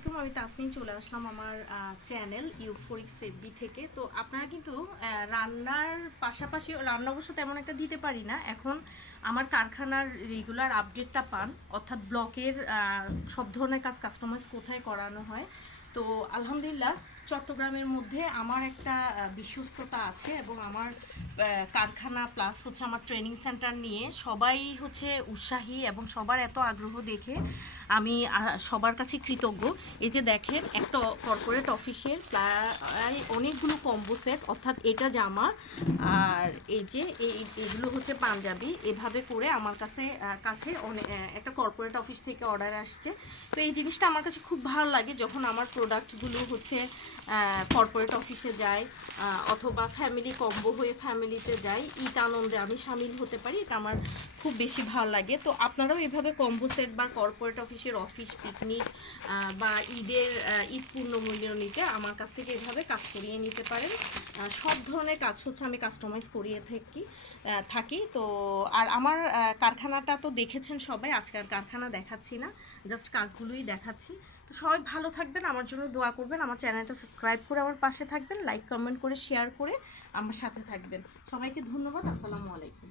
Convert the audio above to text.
আলাইকুম, আমি তাসনিম চলে আসলাম আমার চ্যানেল ইউফোরিক সেফবি থেকে। তো আপনারা কিন্তু রান্নার পাশাপাশি রান্না অবশ্য তেমন একটা দিতে পারি না। এখন আমার কারখানার রেগুলার আপডেটটা পান, অর্থাৎ ব্লকের সব ধরনের কাজ কাস্টমাইজ কোথায় করানো হয়। তো আলহামদুলিল্লাহ, চট্টগ্রামের মধ্যে আমার একটা বিশ্বস্ততা আছে এবং আমার কারখানা প্লাস হচ্ছে আমার ট্রেনিং সেন্টার নিয়ে সবাই হচ্ছে উৎসাহী এবং সবার এত আগ্রহ দেখে আমি সবার কাছে কৃতজ্ঞ। এই যে দেখেন, একটা কর্পোরেট অফিসের প্রায় অনেকগুলো কম্বো সেট অর্থাৎ এটা জামা আর এই যে এই, এগুলো হচ্ছে পাঞ্জাবি। এভাবে করে আমার কাছে কাছে অনেক একটা কর্পোরেট অফিস থেকে অর্ডার আসছে। তো এই জিনিসটা আমার কাছে খুব ভালো লাগে যখন আমার প্রোডাক্টগুলো হচ্ছে কর্পোরেট অফিসে যায় অথবা ফ্যামিলি কম্বো হয়ে ফ্যামিলিতে যাই ঈদ আনন্দে আমি সামিল হতে পারি, এটা আমার খুব বেশি ভালো লাগে। তো আপনারাও এভাবে কম্বো সেট বা কর্পোরেট অফিসের অফিস পিকনিক বা ঈদের ঈদ পূর্ণ মূল্যনিতে আমার কাছ থেকে এভাবে কাজ করিয়ে নিতে পারেন। সব ধরনের কাজ হচ্ছে আমি কাস্টমাইজ করিয়ে থাকি থাকি। তো আর আমার কারখানাটা তো দেখেছেন সবাই, আজকাল কারখানা দেখাচ্ছি না জাস্ট কাজগুলোই দেখাচ্ছি। তো সবাই ভালো থাকবেন, আমার জন্য দোয়া করবেন, আমার চ্যানেলটা সাবস্ক্রাইব করে আমার পাশে থাকবেন লাইক কমেন্ট করে শেয়ার করে আমার সাথে থাকবেন। সবাইকে ধন্যবাদ, আসসালামু আলাইকুম।